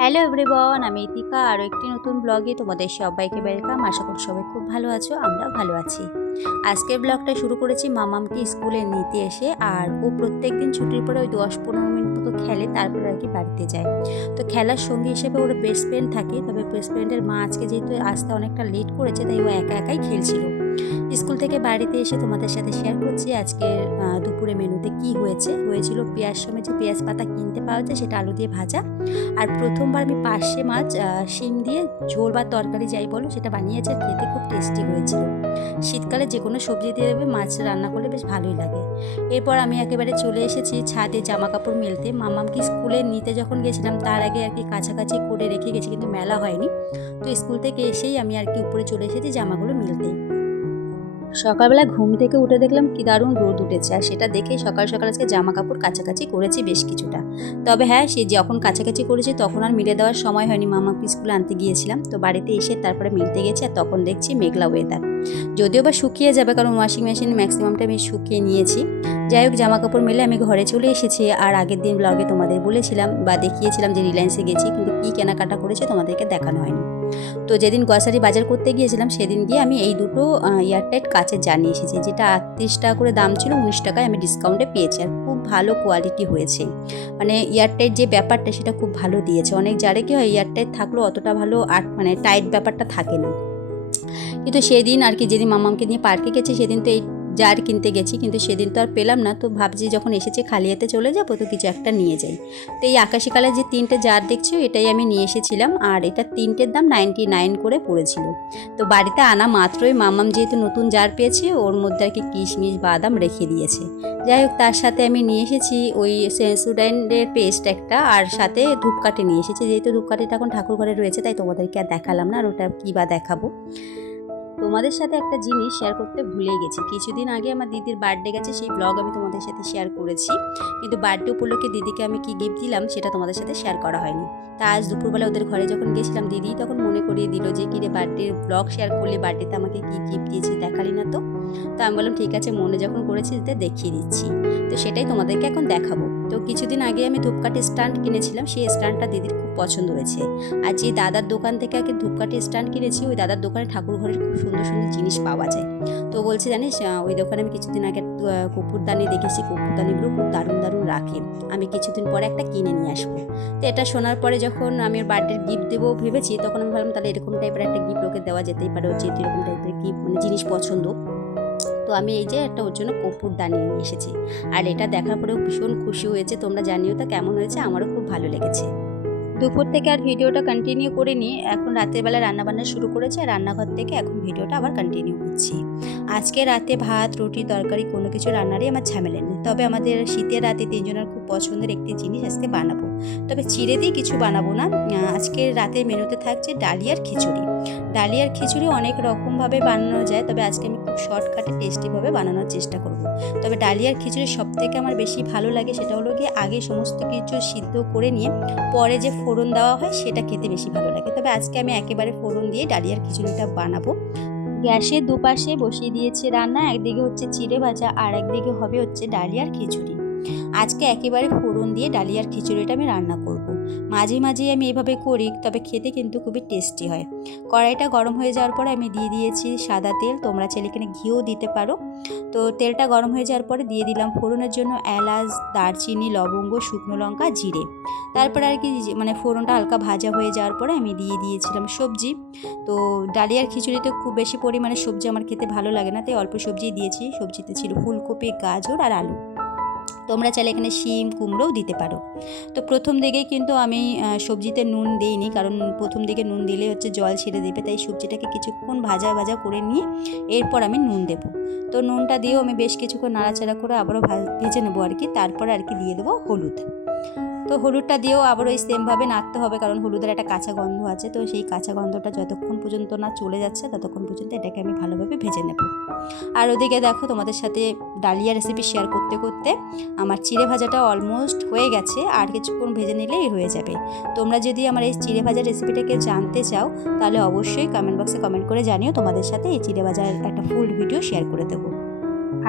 Hello everyone, আমি ইতিকা আরও একটি নতুন ব্লগে তোমাদের সবাইকে ওয়েলকাম। আশা করি সবাই খুব ভালো আছো, আমরাও ভালো আছি। আজকের ব্লগটা শুরু করেছি মামামকে স্কুলে নিতে এসে। আর ও প্রত্যেক দিন ছুটির পরে ওই 10-15 মিনিট মতো খেলে, তারপরে আর কি বাড়িতে যায়। তো খেলার সঙ্গী হিসেবে ওর বেস্ট ফ্রেন্ড থাকে, তবে বেস্ট ফ্রেন্ডের মা আজকে যেহেতু আসতে অনেকটা লেট করেছে, তাই ও একা একাই খেলছিল। স্কুল থেকে বাড়িতে এসে তোমাদের সাথে শেয়ার করছি আজকে দুপুরে মেনুতে কি হয়েছিল পেঁয়াজ সমেত যে পেঁয়াজ পাতা কিনতে পাওয়া যায়, সেটা আলু দিয়ে ভাজা। আর প্রথমবার আমি পার্শে মাছ শিম দিয়ে ঝোল বা তরকারি যাই বলো সেটা বানিয়েছি, আর খেতে খুব টেস্টি হয়েছিল। শীতকালে যে কোনো সবজি দিয়ে দেবে মাছ রান্না করলে বেশ ভালোই লাগে। এরপর আমি একেবারে চলে এসেছি ছাদে জামা কাপড় মেলতে। মামামকে স্কুলে নিতে যখন গেছিলাম তার আগে আর কি কাছাকাছি করে রেখে গেছি, কিন্তু মেলা হয়নি। তো স্কুল থেকে এসেই আমি আর কি উপরে চলে এসেছি জামাগুলো মেলতে। সকালবেলা ঘুম থেকে উঠে দেখলাম কি দারুণ রোদ উঠেছে, আর সেটা দেখেই সকাল সকাল আজকে জামা কাপড় কাছাকাছি করেছি বেশ কিছুটা। তবে হ্যাঁ, সে যখন কাছাকাছি করেছি তখন আর মিলে দেওয়ার সময় হয়নি, মামাকে স্কুলে আনতে গিয়েছিলাম। তো বাড়িতে এসে তারপরে মিলতে গেছি, আর তখন দেখছি মেঘলা ওয়েদার। যদিও বা শুকিয়ে যাবে, কারণ ওয়াশিং মেশিনে ম্যাক্সিমামটা আমি শুকিয়ে নিয়েছি। যাই হোক, জামা কাপড় মেলে আমি ঘরে চলে এসেছি। আর আগের দিন ব্লগে তোমাদের বলেছিলাম বা দেখিয়েছিলাম যে রিলায়েন্সে গেছি, কিন্তু কী কেনাকাটা করেছে তোমাদেরকে দেখানো হয়নি। তো যেদিন গ্রসারি বাজার করতে গিয়েছিলাম সেদিন গিয়ে আমি এই দুটো এয়ারটাইট কাচের জার নিয়ে এসেছি, যেটা 38 টাকা করে দাম ছিল, 19 টাকায় আমি ডিসকাউন্টে পেয়েছি। আর খুব ভালো কোয়ালিটি হয়েছে, মানে এয়ারটাইট যে ব্যাপারটা সেটা খুব ভালো দিয়েছে। অনেক জারে কি হয়, এয়ারটাইট থাকলেও অতটা ভালো মানে টাইট ব্যাপারটা থাকে না। কিন্তু সেদিন আর কি যেদিন মামামকে নিয়ে পার্কে গেছি সেদিন তো এই জার কিনতে গেছি, কিন্তু সেদিন তো আর পেলাম না। তো ভাবছি যখন এসেছে খালি হাতে চলে যাবো, তো কিছু একটা নিয়ে যাই। তো এই আকাশি কালার যে 3টে জার দেখছো এটাই আমি নিয়ে এসেছিলাম, আর এটা 3টের দাম 99 করে পড়েছিল। তো বাড়িতে আনা মাত্রই মামাম যেহেতু নতুন জার পেয়েছে, ওর মধ্যে আর কি কিশমিশ বাদাম রেখে দিয়েছে। যাই হোক, তার সাথে আমি নিয়ে এসেছি ওই সেন্সোডাইনের পেস্ট একটা, আর সাথে ধূপকাঠি নিয়ে এসেছি। যেহেতু ধূপকাঠিটা এখন ঠাকুর ঘরে রয়েছে, তাই তোমাদেরকে আর দেখালাম না, আর ওটা কী বা দেখাবো। তোমাদের সাথে একটা জিনিস শেয়ার করতে ভুলে গেছি। কিছুদিন আগে আমার দিদির বার্থডে গেছে, সেই ব্লগ আমি তোমাদের সাথে শেয়ার করেছি, কিন্তু বার্থডে উপলক্ষে দিদিকে আমি কি গিফট দিলাম সেটা তোমাদের সাথে শেয়ার করা হয়নি। তা আজ দুপুরবেলা ওদের ঘরে যখন গেছিলাম, দিদি তখন মনে করিয়ে দিল যে কিরে বার্থডে ব্লগ শেয়ার করলে, বার্থডেতে আমাকে কি গিফট দিয়েছি দেখালি না তো। তো আমি বললাম ঠিক আছে, মনে যখন করেছি দেখিয়ে দিচ্ছি। তো সেটাই তোমাদেরকে এখন দেখাবো। তো কিছুদিন আগে আমি ধূপকাঠি স্ট্যান্ড কিনেছিলাম, সেই স্ট্যান্ডটা দিদির খুব পছন্দ হয়েছে। আর যে দাদার দোকান থেকে আগে ধূপকাঠি স্ট্যান্ড কিনেছি, ওই দাদার দোকানে ঠাকুর ঘরের খুব সুন্দর সুন্দর জিনিস পাওয়া যায়। তো বলছে জানিস, ওই দোকানে আমি কিছুদিন আগে কপুরদানি দেখেছি, কপুরদানিগুলো খুব দারুণ দারুণ রাখে, আমি কিছুদিন পরে একটা কিনে নিয়ে আসবো। তো এটা শোনার পরে যখন আমি ওর বার্থডে গিফট দেবো ভেবেছি, তখন আমি ভাবলাম তাহলে এরকম টাইপের একটা গিফট ওকে দেওয়া যেতেই পারে, যেহেতু এরকম টাইপের গিফট মানে জিনিস পছন্দ। তো আমি এই যে একটা ওর জন্য কপুরদানি নিয়ে এসেছি, আর এটা দেখার পরেও ভীষণ খুশি হয়েছে। তোমরা জানিও তা কেমন হয়েছে, আমারও খুব ভালো লেগেছে। দুপুর থেকে আর ভিডিওটা কন্টিনিউ করিনি, এখন রাতের বেলা রান্নাবান্না শুরু করেছে, আর রান্নাঘর থেকে এখন ভিডিওটা আবার কন্টিনিউ করছি। আজকে রাতে ভাত রুটি তরকারি কোনো কিছু রান্নারই আমার ঝামেলা নেই, তবে আমাদের শীতের রাতে তিনজনের খুব পছন্দের একটি জিনিস আজকে বানাবো। তবে চিড়ে দিয়ে কিছু বানাবো না। আজকে রাতের মেনুতে থাকছে ডালিয়ার খিচুড়ি। ডালিয়ার খিচুড়ি অনেক রকমভাবে বানানো যায়, তবে আজকে আমি খুব শর্টকাটে টেস্টিভাবে বানানোর চেষ্টা করব। তবে ডালিয়ার খিচুড়ি সবথেকে আমার বেশি ভালো লাগে, সেটা হলো গিয়ে আগে সমস্ত কিছু সিদ্ধ করে নিয়ে পরে যে ফোড়ন দেওয়া হয় সেটা খেতে বেশি ভালো লাগে। তবে আজকে আমি একেবারে ফোড়ন দিয়ে ডালিয়ার খিচুড়িটা বানাবো। গ্যাসের দুপাশে বসিয়ে দিয়েছে রান্না, একদিকে হচ্ছে চিড়ে ভাজা আর একদিকে হবে হচ্ছে ডালিয়ার খিচুড়ি। আজকে একেবারে ফোড়ন দিয়ে ডালিয়ার খিচুড়িটা আমি রান্না করব। মাঝে মাঝে আমি এভাবে করি, তবে খেতে কিন্তু খুবই টেস্টি হয়। কড়াইটা গরম হয়ে যাওয়ার পরে আমি দিয়ে দিয়েছি সাদা তেল, তোমরা চাইলে এখানে ঘিও দিতে পারো। তো তেলটা গরম হয়ে যাওয়ার পরে দিয়ে দিলাম ফোড়নের জন্য এলাচ, দারচিনি, লবঙ্গ, শুকনো লঙ্কা, জিরে। তারপরে আর কি মানে ফোড়নটা হালকা ভাজা হয়ে যাওয়ার পরে আমি দিয়ে দিয়েছিলাম সবজি। তো ডালিয়ার খিচুড়িতে খুব বেশি পরিমাণে সবজি আমার খেতে ভালো লাগে না, তাই অল্প সবজি দিয়েছি। সবজিতে ছিল ফুলকপি, গাজর আর আলু। তোমরা চাইলে এখানে শিম কুমড়োও দিতে পারো। তো প্রথম দিকেই কিন্তু আমি সবজিতে নুন দিইনি, কারণ প্রথম দিকে নুন দিলে হচ্ছে জল ছেড়ে দেবে, তাই সবজিটাকে কিছুক্ষণ ভাজা ভাজা করে নিয়ে এরপর আমি নুন দেবো। তো নুনটা দিয়েও আমি বেশ কিছুক্ষণ নাড়াচাড়া করে আবারও ভেজে নেবো আর কি। তারপরে আর কি দিয়ে দেবো হলুদ। তো হলুদটা দিয়েও আবার ওই সেমভাবে নাড়তে হবে, কারণ হলুদের একটা কাঁচা গন্ধ আছে। তো সেই কাঁচা গন্ধটা যতক্ষণ পর্যন্ত না চলে যাচ্ছে ততক্ষণ পর্যন্ত এটাকে আমি ভালোভাবে ভেজে নেব। আর ওদিকে দেখো, তোমাদের সাথে ডালিয়া রেসিপি শেয়ার করতে করতে আমার চিড়ে ভাজাটা অলমোস্ট হয়ে গেছে, আর কিছুক্ষণ ভেজে নিলেই হয়ে যাবে। তোমরা যদি আমার এই চিড়ে ভাজার রেসিপিটাকে জানতে চাও, তাহলে অবশ্যই কমেন্ট বক্সে কমেন্ট করে জানিও, তোমাদের সাথে এই চিড়ে ভাজার একটা ফুল ভিডিও শেয়ার করে দেবো।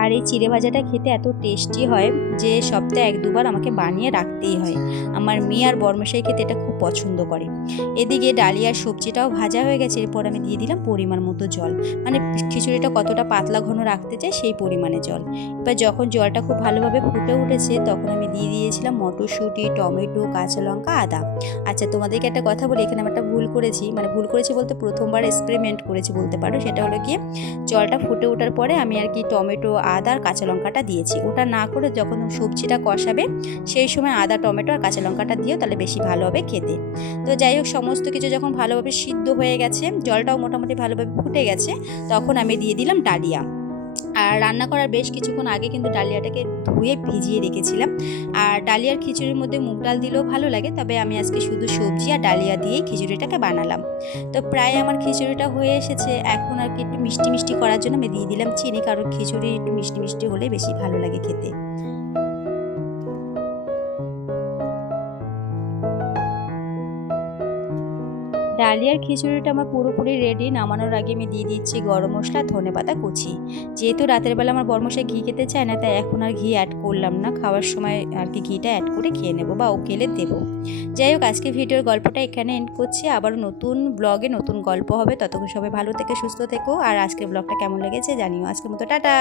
আর এই চিড়ে ভাজাটা খেতে এত টেস্টি হয় যে সপ্তাহে 1-2 বার আমাকে বানিয়ে রাখতেই হয়। আমার মেয়ে আর বরমশাই খেতে এটা খুব পছন্দ করে। এদিকে ডালিয়ার সবজিটাও ভাজা হয়ে গেছে, এরপর আমি দিয়ে দিলাম পরিমাণ মতো জল। মানে খিচুড়িটা কতটা পাতলা ঘন রাখতে চাই সেই পরিমাণে জল। এবার যখন জলটা খুব ভালোভাবে ফুটে উঠেছে তখন আমি দিয়ে দিয়েছিলাম মটরশুঁটি, টমেটো, কাঁচা লঙ্কা, আদা। আচ্ছা, তোমাদেরকে একটা কথা বলি, এখানে আমি একটা ভুল করেছি, মানে ভুল করেছি বলতে প্রথমবার এক্সপেরিমেন্ট করেছি বলতে পারো। সেটা হলো গিয়ে জলটা ফুটে ওঠার পরে আমি আর কি টমেটো, আদা আর কাঁচা লঙ্কাটা দিয়েছি। ওটা না করে যখন সবজিটা কষাবে সেই সময় আদা, টমেটো আর কাঁচা লঙ্কাটা দিও, তাহলে বেশি ভালো হবে খেতে। তো যাই হোক, সমস্ত কিছু যখন ভালোভাবে সিদ্ধ হয়ে গেছে, জলটাও মোটামুটি ভালোভাবে ফুটে গেছে, তখন আমি দিয়ে দিলাম ডালিয়া। আর রান্না করার বেশ কিছুক্ষণ আগে কিন্তু ডালিয়াটাকে ধুয়ে ভিজিয়ে রেখেছিলাম। আর ডালিয়ার খিচুড়ির মধ্যে মুগ ডাল দিলেও ভালো লাগে, তবে আমি আজকে শুধু সবজি আর ডালিয়া দিয়েই খিচুড়িটাকে বানালাম। তো প্রায় আমার খিচুড়িটা হয়ে এসেছে। এখন আর কি একটু মিষ্টি মিষ্টি করার জন্য আমি দিয়ে দিলাম চিনি, কারণ খিচুড়ি একটু মিষ্টি মিষ্টি হলে বেশি ভালো লাগে খেতে। ডালিয়ার খিচুড়িটা আমার পুরোপুরি রেডি। নামানোর আগে আমি দিয়ে দিচ্ছি গরম মশলা, ধনেপাতা কুচি। যেহেতু রাতের বেলা আমার বরমশাই ঘি খেতে চায় না, তাই এখন আর ঘি অ্যাড করলাম না। খাওয়ার সময় আর কি ঘিটা অ্যাড করে খেয়ে নেবো বা ও খেলে দেবো। যাই হোক, আজকে ভিডিওর গল্পটা এখানে এন্ড করছি। আবার নতুন ব্লগে নতুন গল্প হবে। ততক্ষণ সবাই ভালো থেকে সুস্থ থেকো। আর আজকের ব্লগটা কেমন লেগেছে জানিও। আজকের মতো টাটা।